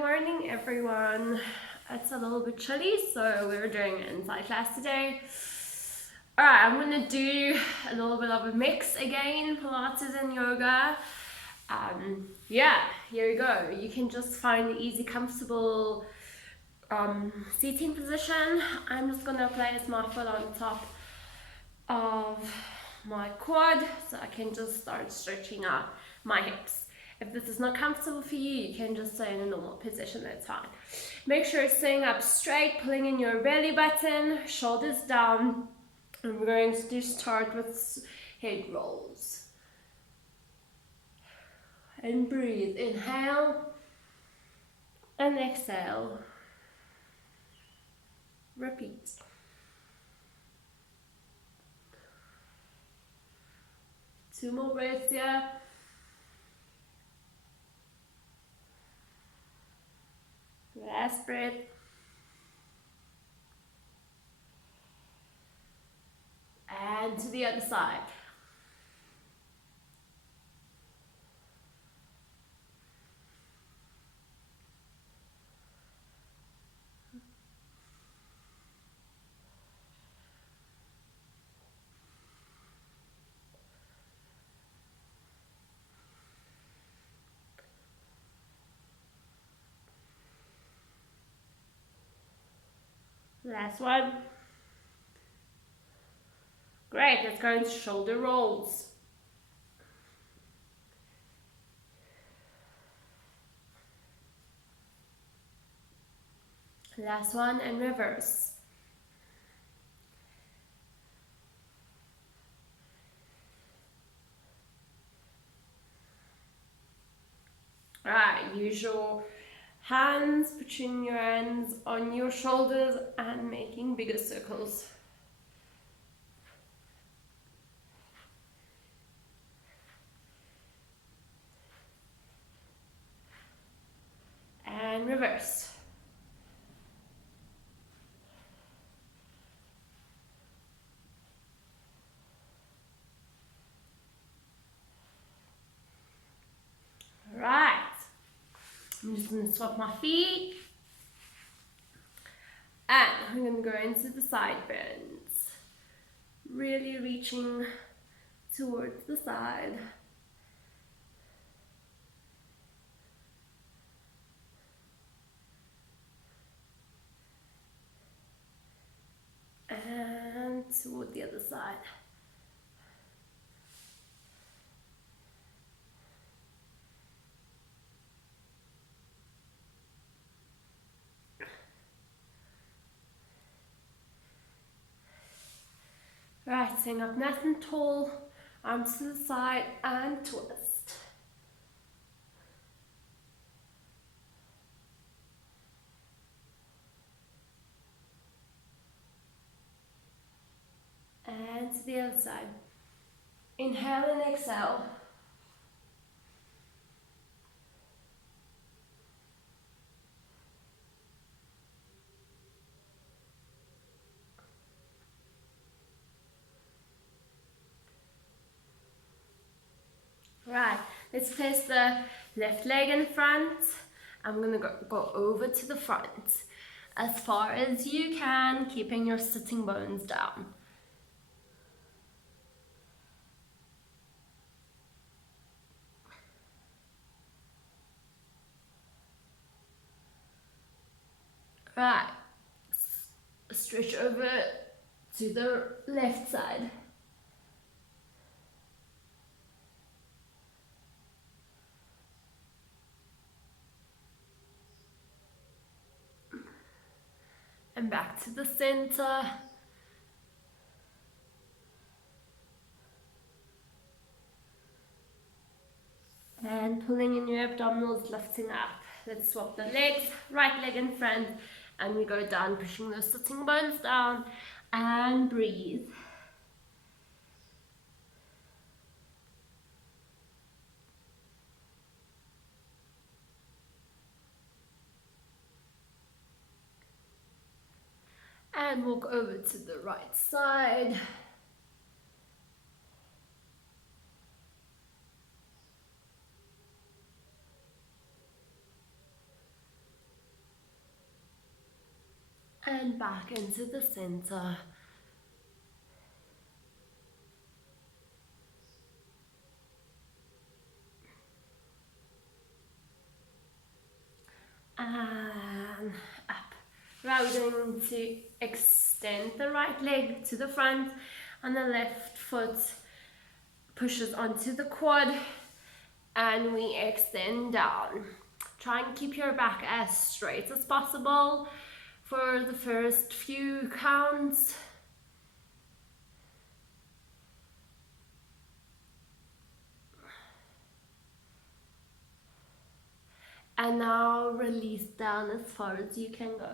morning, everyone. It's a little bit chilly, so we're doing an inside class today. Alright, I'm gonna do a little bit of a mix again, Pilates and yoga. Yeah, here we go. You can just find the easy, comfortable seating position. I'm just gonna place my foot on top of my quad so I can just start stretching out my hips. If this is not comfortable for you, you can just stay in a normal position, that's fine. Make sure you're staying up straight, pulling in your belly button, shoulders down, and we're going to start with head rolls. And breathe, inhale and exhale. Repeat. Two more breaths here. Last breath. And to the other side. Last one. Great, let's go into shoulder rolls. Last one, and reverse. Alright, use your hands, putting your hands on your shoulders and making bigger circles. And reverse. Right. I'm just going to swap my feet. And I'm going to go into the side bends. Really reaching towards the side. And toward the other side. Right, sitting up nice and tall, arms to the side and twist. And to the other side. Inhale and exhale. Right, let's place the left leg in front. I'm gonna go over to the front as far as you can, keeping your sitting bones down. Right, stretch over to the left side. And back to the center. And pulling in your abdominals, lifting up. Let's swap the legs, right leg in front, and we go down, pushing those sitting bones down, and breathe. And walk over to the right side. And back into the center. And up. Now we're going to extend the right leg to the front and the left foot pushes onto the quad and we extend down. Try and keep your back as straight as possible for the first few counts. And now release down as far as you can go.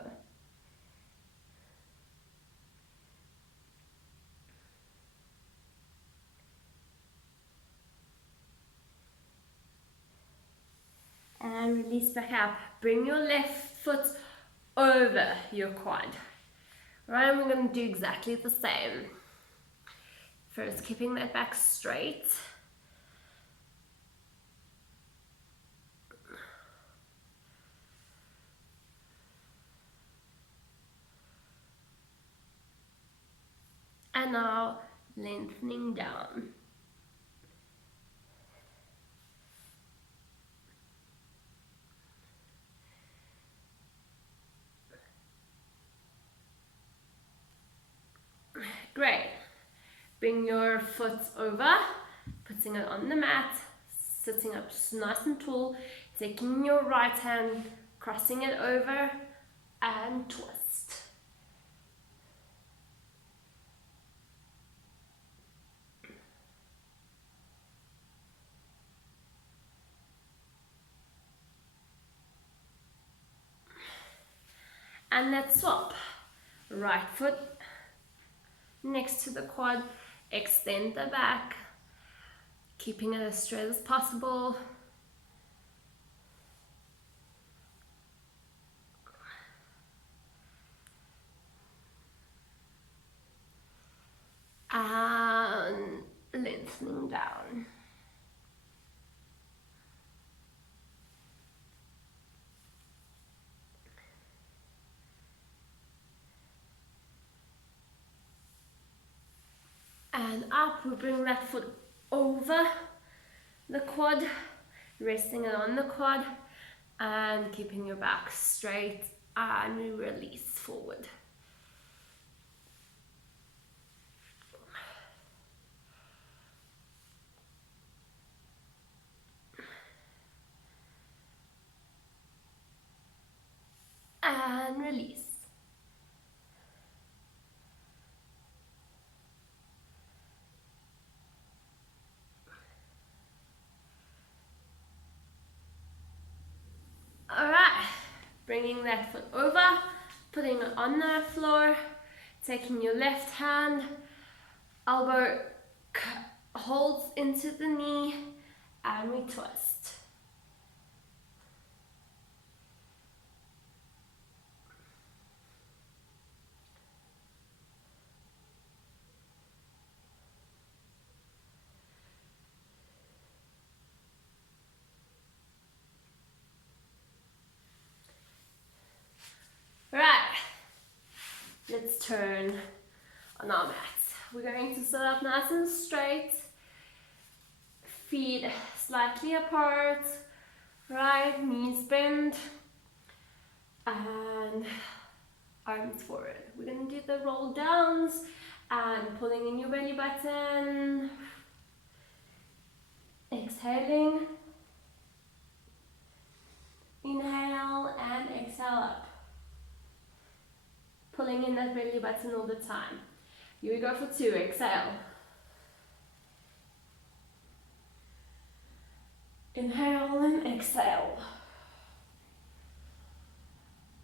And release back up. Bring your left foot over your quad. Right, and we're going to do exactly the same. First, keeping that back straight. And now lengthening down. Great. Bring your foot over, putting it on the mat, sitting up nice and tall, taking your right hand, crossing it over, and twist. And let's swap. Right foot next to the quad, extend the back, keeping it as straight as possible. And lengthening down. And up, we bring that foot over the quad, resting it on the quad, and keeping your back straight, and we release forward. And release. Alright, bringing that foot over, putting it on the floor, taking your left hand, elbow holds into the knee, and we twist. Right, let's turn on our mats. We're going to sit up nice and straight, feet slightly apart, right, knees bend, and arms forward. We're going to do the roll downs and pulling in your belly button, exhaling, inhale and exhale up. Pulling in that belly button all the time. Here we go for 2, exhale. Inhale and exhale.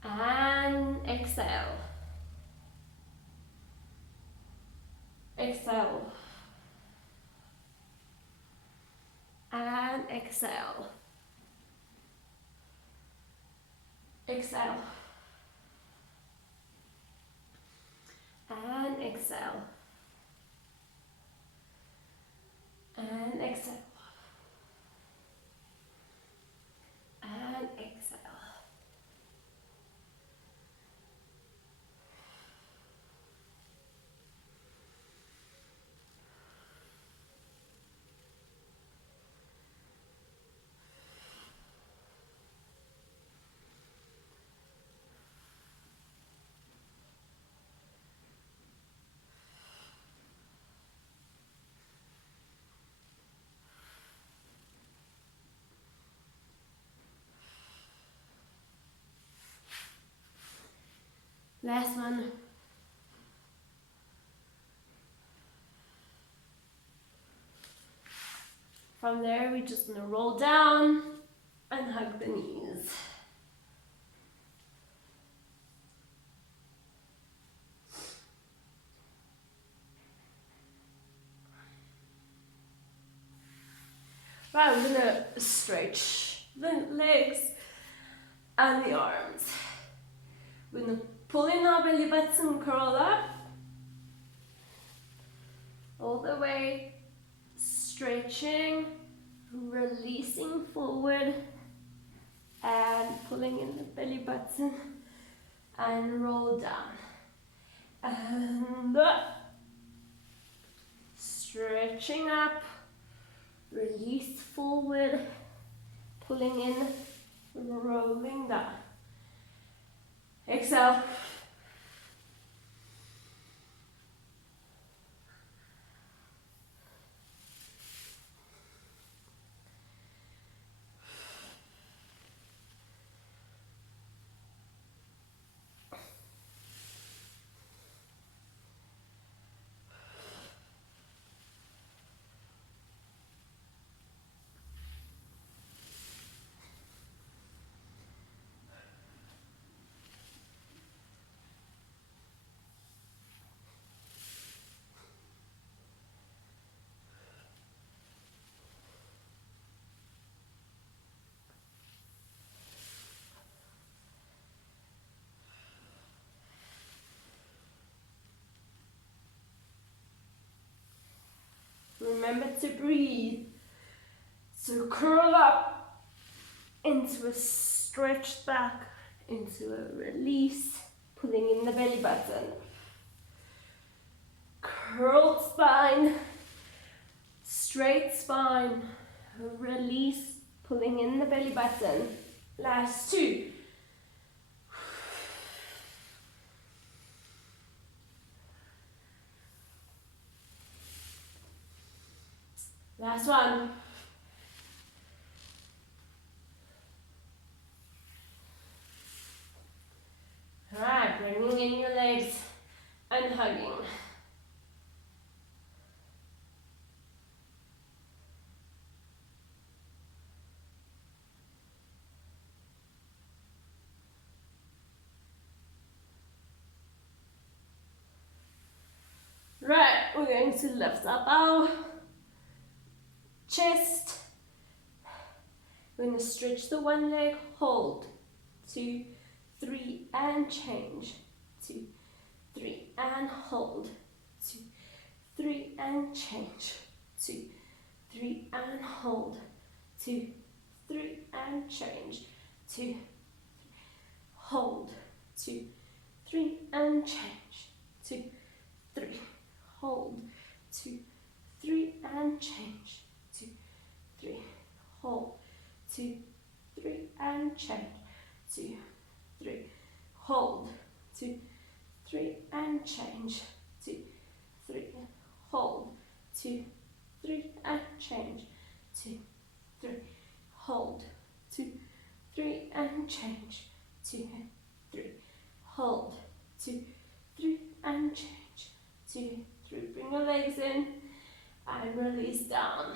And exhale. Exhale. And exhale. Exhale. And exhale. And exhale. And exhale. Last one. From there, we're just gonna roll down and hug the knees. Right, we're gonna stretch the legs and the arms. We're gonna pull in our belly button, curl up, all the way, stretching, releasing forward, and pulling in the belly button, and roll down, and up, stretching up, release forward, pulling in, rolling down. Exhale. Remember to breathe. So curl up into a stretched back, into a release, pulling in the belly button. Curled spine, straight spine, release, pulling in the belly button. Last two. Last one. Alright, bringing in your legs and hugging. Right, we're going to lift up our chest. We're going to stretch the one leg, hold, 2, 3, and change, 2, 3, and hold, 2, 3, and change, 2, 3, and hold, 2, 3, and change, 2, hold, 2, 3, and change, 2, 3, hold, 2, 3, and change, 2, 3, hold, 2, 3, and change, 2, 3, hold, 2, 3, and change, 2, 3, hold, 2, 3, and change, 2, 3, hold, 2, 3, and change, 2, 3, hold, 2, 3, and change, 2, 3. Bring your legs in and release down.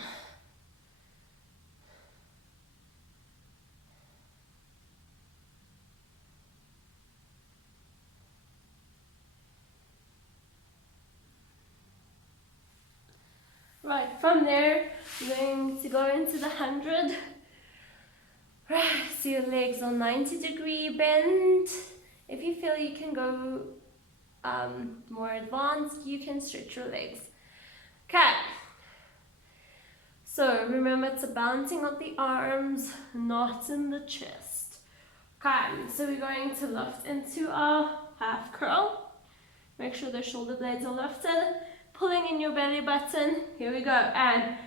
Right, from there, we're going to go into the 100. Right, so your legs on 90-degree bend. If you feel you can go more advanced, you can stretch your legs. Okay, so remember it's a balancing of the arms, not in the chest. Okay, so we're going to lift into our half curl. Make sure the shoulder blades are lifted. Pulling in your belly button. Here we go. And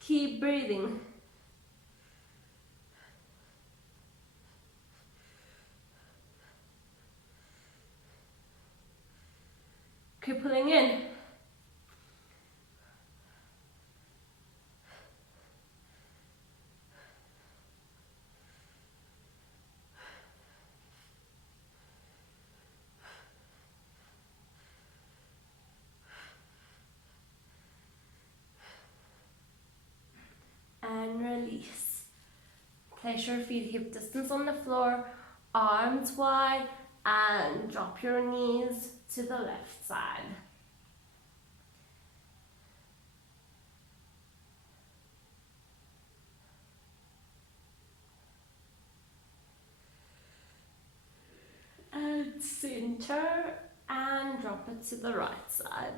keep breathing. Keep pulling in. And release. Place your feet hip distance on the floor, arms wide, and drop your knees to the left side. And center, and drop it to the right side.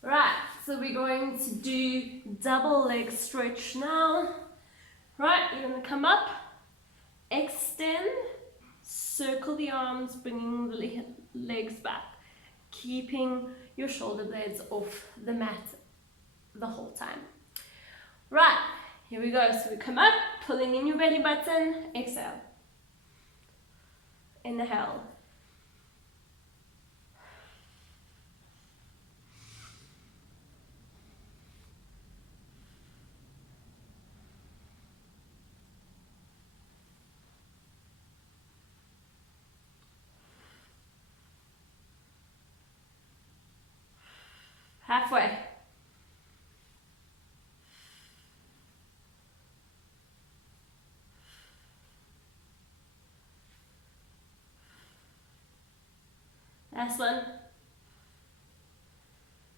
Right, so we're going to do double leg stretch now. Right, you're going to come up, extend, circle the arms, bringing the legs back, keeping your shoulder blades off the mat the whole time. Right, here we go. So we come up, pulling in your belly button, exhale. Inhale. Halfway. Last one.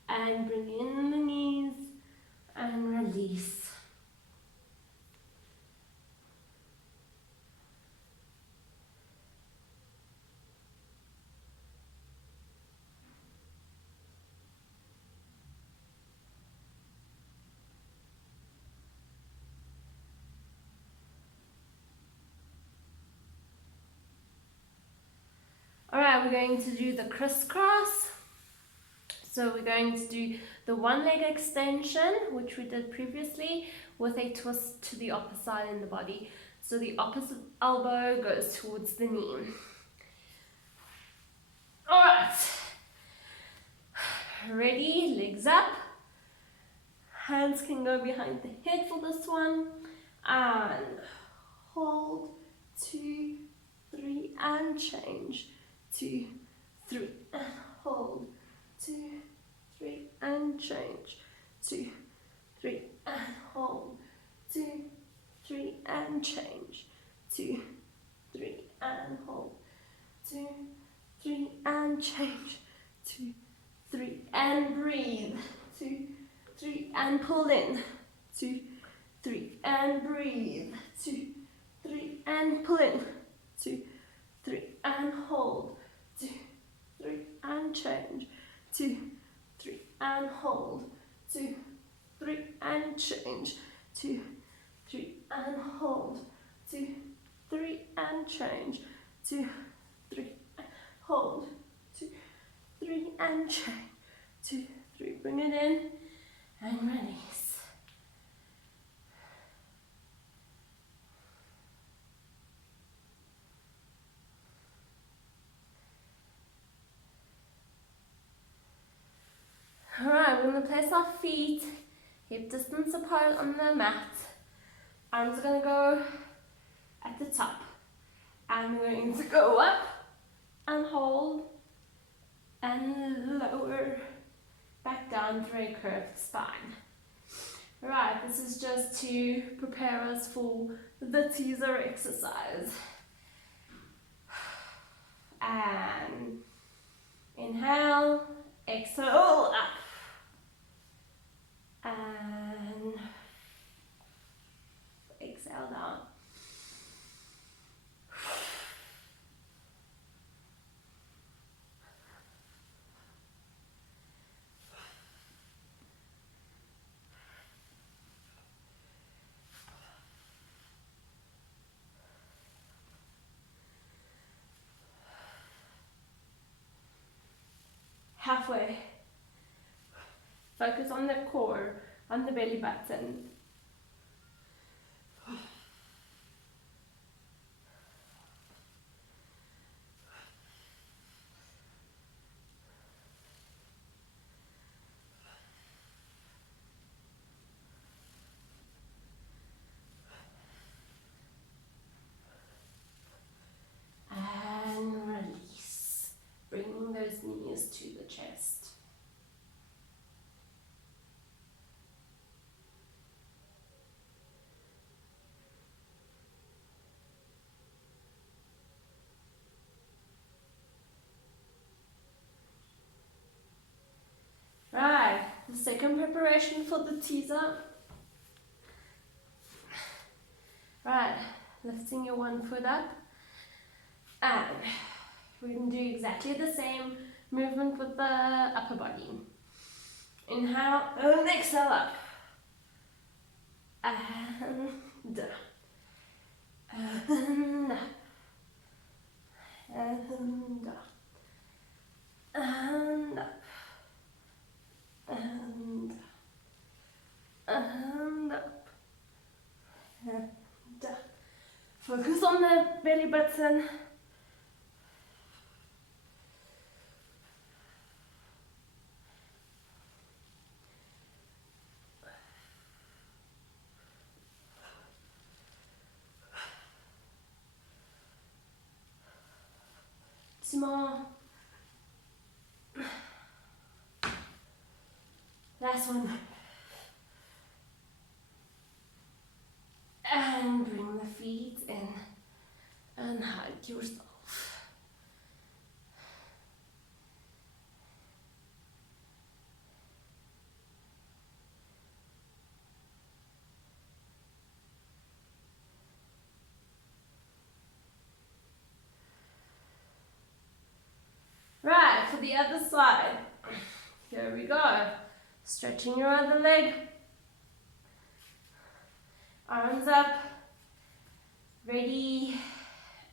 And bring in the knees and release. Alright, we're going to do the crisscross. So we're going to do the one leg extension, which we did previously, with a twist to the opposite side in the body. So the opposite elbow goes towards the knee. Alright. Ready, legs up. Hands can go behind the head for this one. And hold, 2, 3, and change. 2, 3, and hold. 2, 3, and change. 2, 3, and hold. 2, 3, and change. 2, 3, and hold. 2, 3, and change. 2, 3, and breathe. 2, 3, and pull in. 2, 3, and breathe. 2, 3, and pull in. 2, 3, and hold. 2, 3, and change. 2, 3, and hold. 2, 3, and change. 2, 3, and hold. 2, 3, and change. 2, 3, and hold. 2, 3, and change. 2, 3, bring it in and release. Alright, we're going to place our feet hip distance apart on the mat. Arms are going to go at the top. And we're going to go up and hold and lower back down through a curved spine. Alright, this is just to prepare us for the teaser exercise. And inhale, exhale, up. And exhale down. Halfway. Focus on the core, on the belly button. And release. Bringing those knees to the chest. Right, the second preparation for the teaser. Right, lifting your one foot up. And we're going to do exactly the same movement with the upper body. Inhale and exhale up. And up. And up. And up. And up. And up. And up. And up. Focus on the belly button. Small. Last one. And bring the feet in and hug yourself. Right, for the other side. Here we go. Stretching your other leg. Arms up. Ready.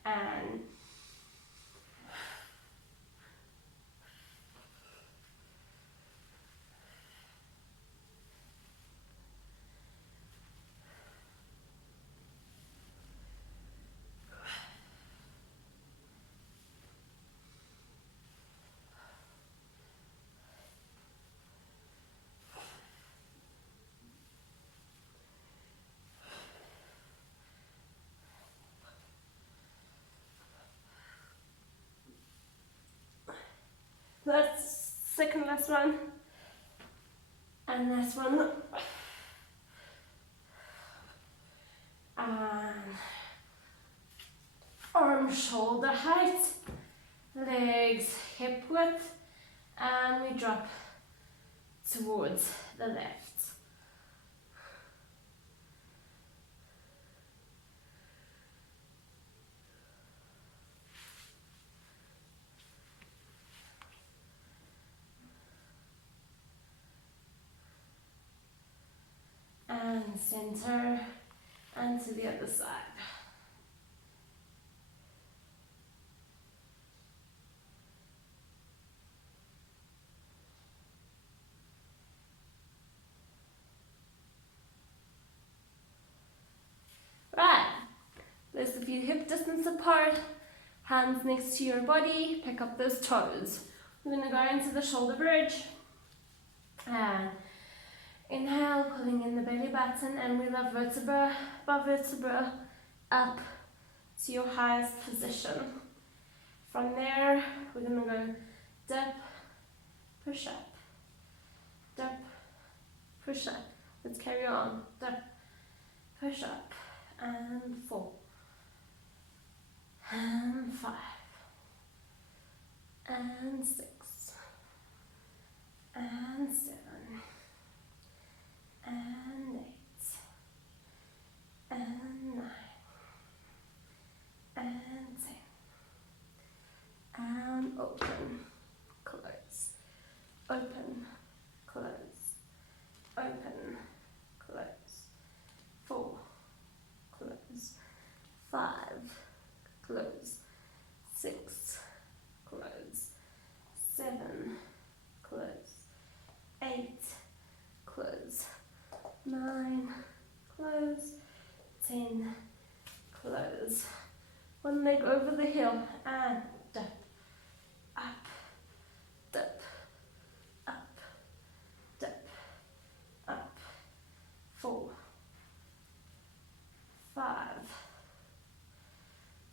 And that's second last one. And last one. And arm shoulder height. Legs hip width. And we drop towards the left. And center, and to the other side. Right, place the feet hip distance apart, hands next to your body, pick up those toes. We're going to go into the shoulder bridge. And inhale, pulling in the belly button, and we love vertebra by vertebra up to your highest position. From there, we're going to go dip, push up, dip, push up. Let's carry on. Dip, push up, and 4, and 5, and 6, and 7, and 8, and 9, and 10, and open, close, open, close, open, close, 4, close, 5, close, 6, close, 7, close, 8, 9, close, 10, close. One leg over the heel and dip, up, dip, up, dip, up. 4, 5,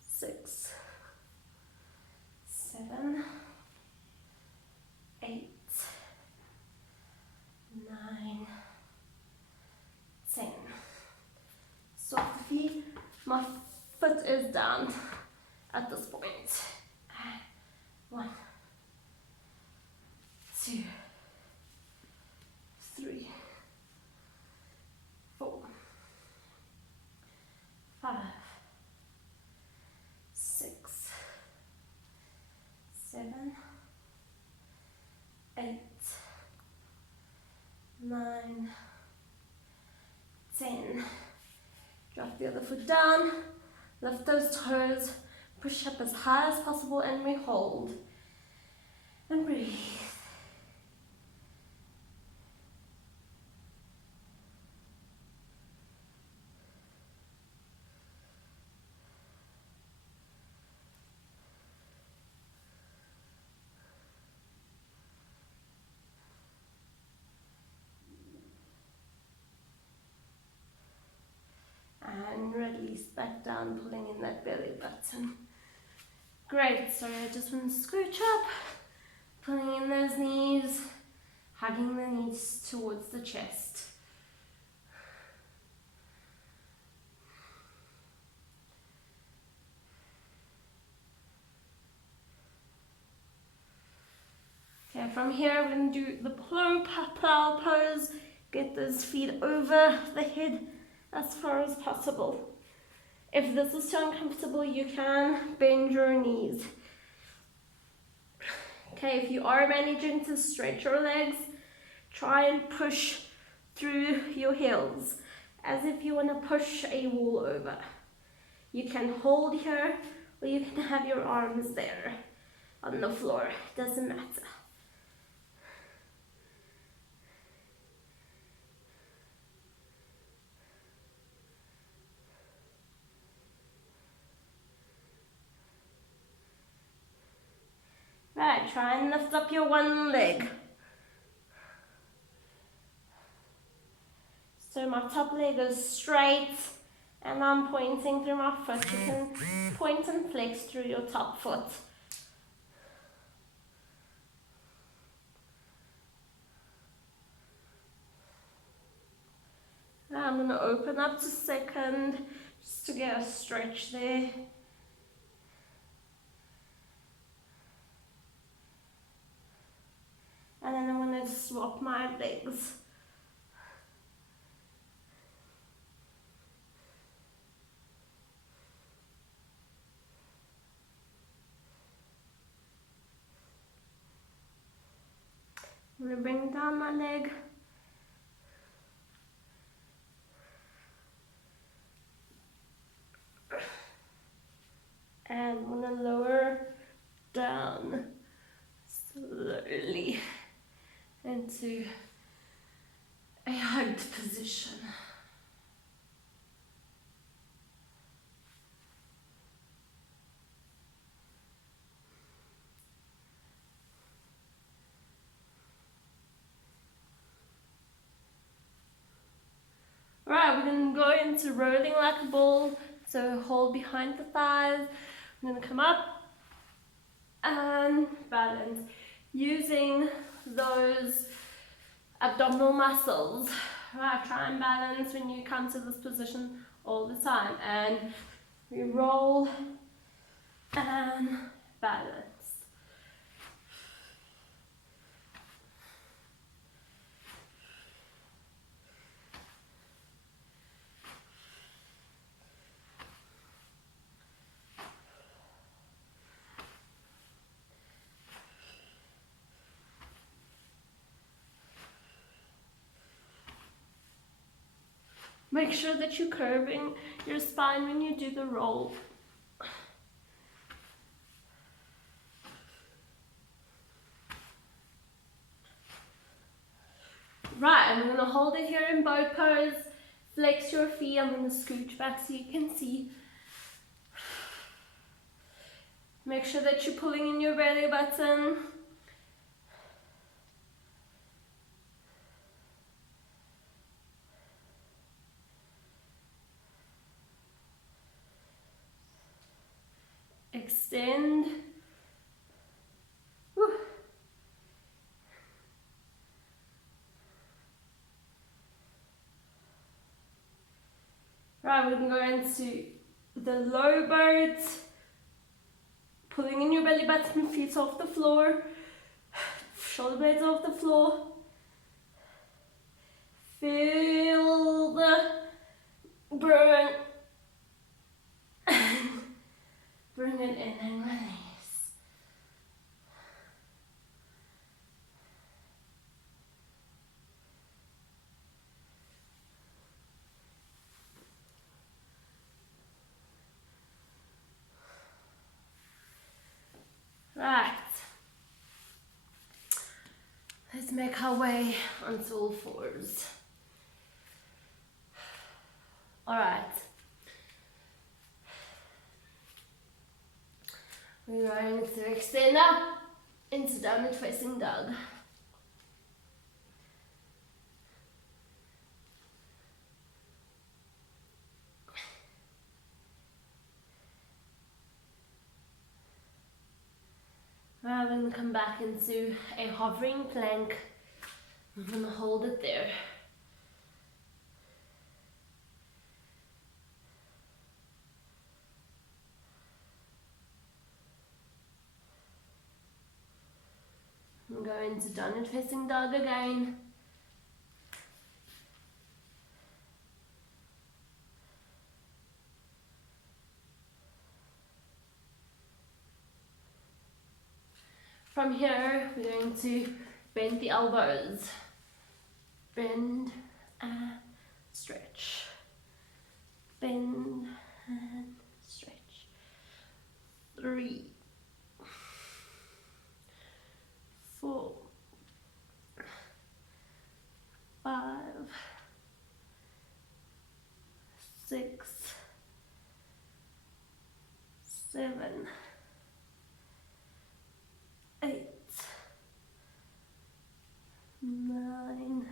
6, 7, 8, 9, 10. Soft feet. My foot is down at this point. 1, 2, 3, 4, 5, 6, 7, 8, 9, 10. Drop the other foot down, lift those toes, push up as high as possible, and we hold. And breathe. And release back down, pulling in that belly button. Great, sorry, I just want to scooch up, pulling in those knees, hugging the knees towards the chest. Okay, from here we're going to do the plow pose, get those feet over the head as far as possible. If this is too uncomfortable, you can bend your knees. Okay, if you are managing to stretch your legs, try and push through your heels as if you want to push a wall over. You can hold here or you can have your arms there on the floor, doesn't matter. Right, try and lift up your one leg. So my top leg is straight and I'm pointing through my foot. You can point and flex through your top foot. Now I'm going to open up to second just to get a stretch there. And then I'm going to swap my legs. I'm going to bring down my leg. And I'm going to lower down slowly into a hugged position. Alright, we're going to go into rolling like a ball, so hold behind the thighs. I'm going to come up and balance, using those abdominal muscles. Right, try and balance when you come to this position all the time. And we roll and balance. Make sure that you're curving your spine when you do the roll. Right, Alright, we're gonna hold it here in boat pose. Flex your feet. I'm gonna scooch back so you can see. Make sure that you're pulling in your belly button. Extend. Woo. Right, we're going to go into the low boat. Pulling in your belly button, feet off the floor. Shoulder blades off the floor. Feel the burn. Bring it in and release. Right. Let's make our way onto all fours. Alright. We're going to extend up into downward facing dog. Now we're going to come back into a hovering plank. I'm going to hold it there. I'm going to downward facing dog again. From here, we're going to bend the elbows. Bend and stretch. Bend and stretch. 3, 4, 5, 6, 7, 8, 9,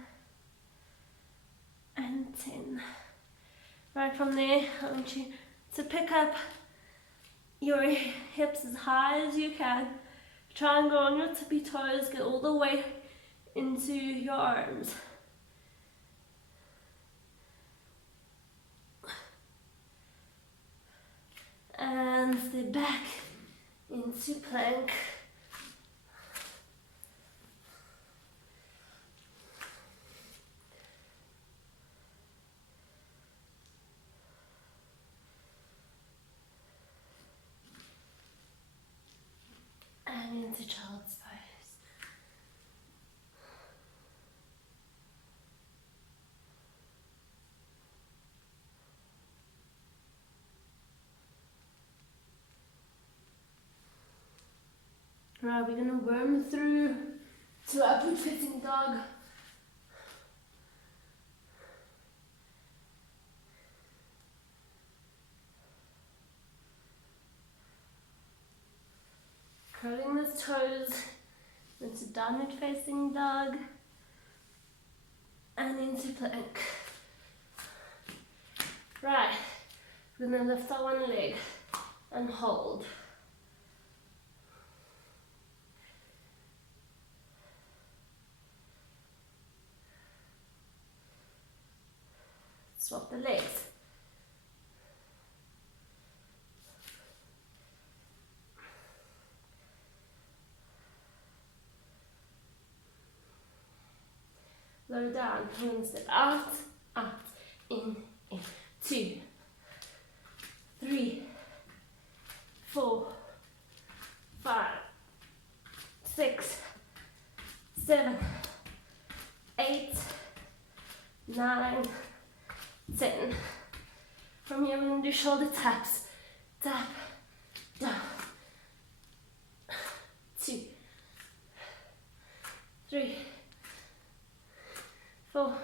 and 10. Right from there, I want you to pick up your hips as high as you can. Try and go on your tippy toes, get all the way into your arms. And step back into plank. And into child's pose. Right, we're gonna worm through to upward facing dog. Curling the toes into downward facing dog and into plank. Right, we're gonna lift our one leg and hold. Swap the legs. Low down, I'm going to step out, in, 2, 3, 4, 5, 6, 7, 8, 9, 10. From here, we're going to do shoulder taps. Tap, down. 2, 3, 4,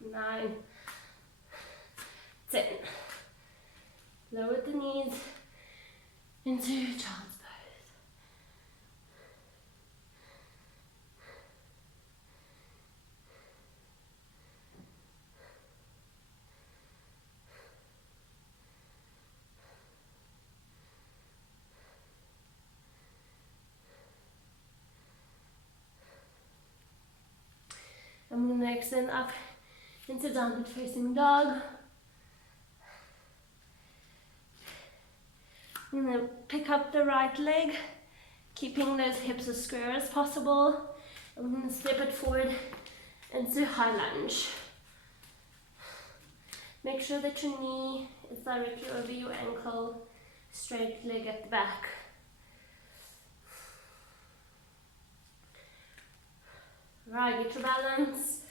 9, 10. Lower the knees into child's pose. I'm going to extend up into downward facing dog. I'm going to pick up the right leg, keeping those hips as square as possible. I'm going to step it forward into high lunge. Make sure that your knee is directly over your ankle, straight leg at the back. Right, get your balance.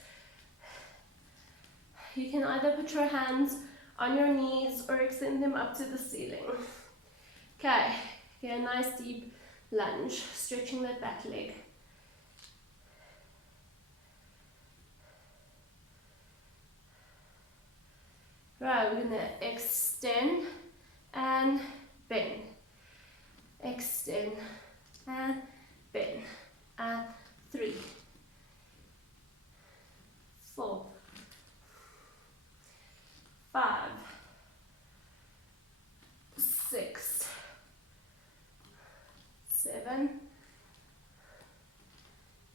You can either put your hands on your knees or extend them up to the ceiling. Okay, get a nice deep lunge, stretching that back leg. Right, we're gonna extend and bend. Extend and bend. And 3, 4, 5, 6, 7,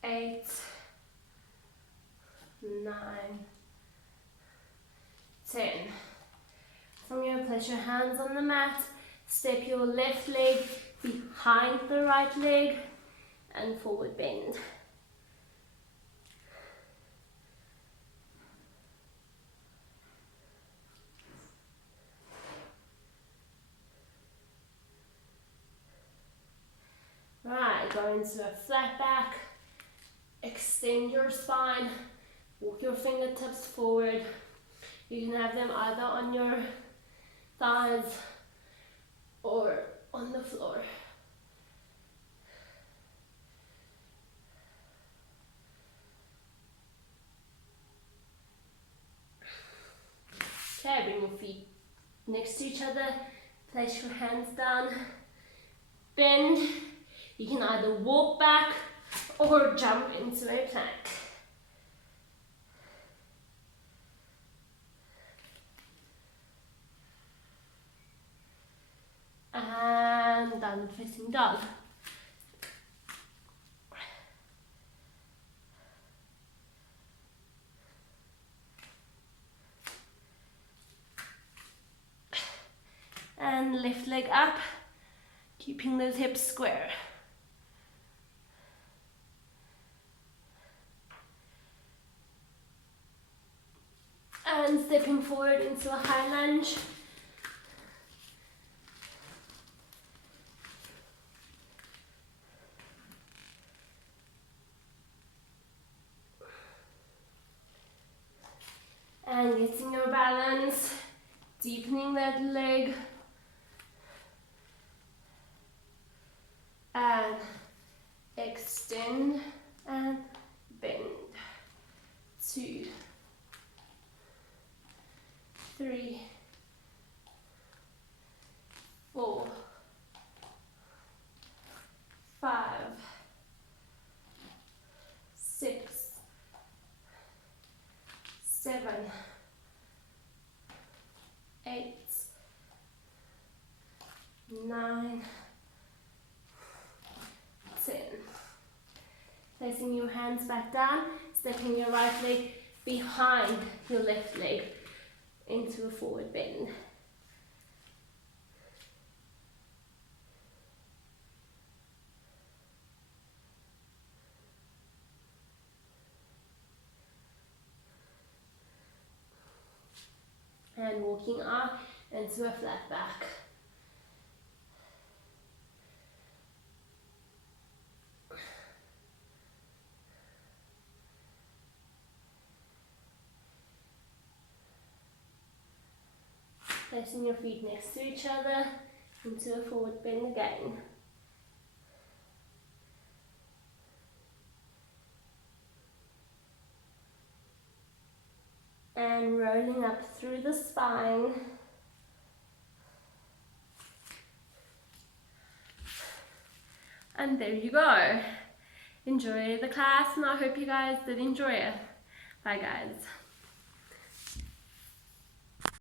8, 9, 10. From here, place your hands on the mat, step your left leg behind the right leg, and forward bend. Right, go into a flat back, extend your spine, walk your fingertips forward. You can have them either on your thighs or on the floor. Okay, bring your feet next to each other, place your hands down, bend. You can either walk back or jump into a plank. And downward facing dog. And left leg up, keeping those hips square. And stepping forward into a high lunge. And getting your balance, deepening that leg. And extend and bend. 2, 3, 4, 5, 6, 7, 8, 9, 10. Placing your hands back down, stepping your right leg behind your left leg into a forward bend. And walking up into a flat back. Placing your feet next to each other into a forward bend again. and rolling up through the spine. And there you go. Enjoy the class, and I hope you guys did enjoy it. Bye guys.